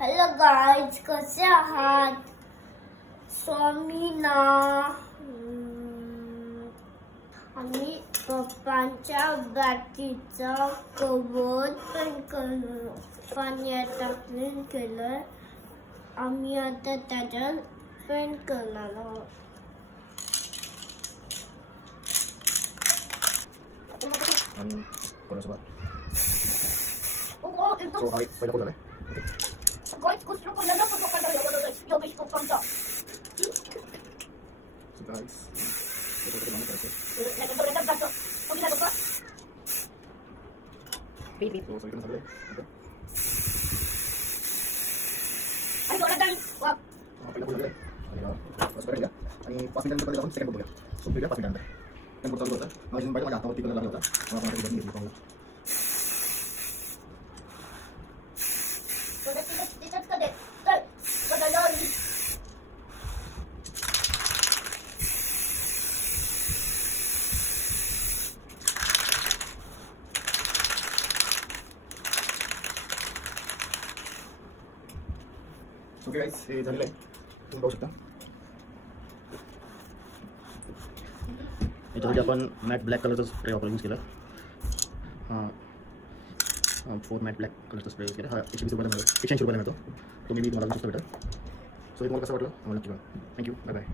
Hello guys, कसे आहात? स्वामी ना आम्ही पप्पांच्या गाठीचा कवर पेंट करलो. पाणी आता क्लीन केलं. आम्ही आता त्याच्यात पेंट करणार आहोत. आणि कोणासोबत एकदम पहिला कोण झालाय गाईज कुछ लोग लगा फोटो काढला योगेश पप्पांचा. गाइस आणि 5 मिनिटांनंतर आपण सेकंड बघूया. सो बघूया 5 मिनिटांनंतर. पण चालू होता माझ्या माझ्या हातावरती कलर लागला होता. मला आता घेतली पाहूया. ओके गाइस, हे झालेलं आहे. तुम्ही पाहू शकता. याच्यासाठी आपण मॅट ब्लॅक कलरचा स्प्रे यूज केला. हां 4 मॅट ब्लॅक कलरचा स्प्रे यूज केला. हा 120 रुपयाला मिळतो, 180 रुपयाला मिळतो. तुम्ही तुम्हाला कसं भेटेल. सो तुम्हाला कसं वाटलं मला नक्की कळवा. Thank you, bye bye.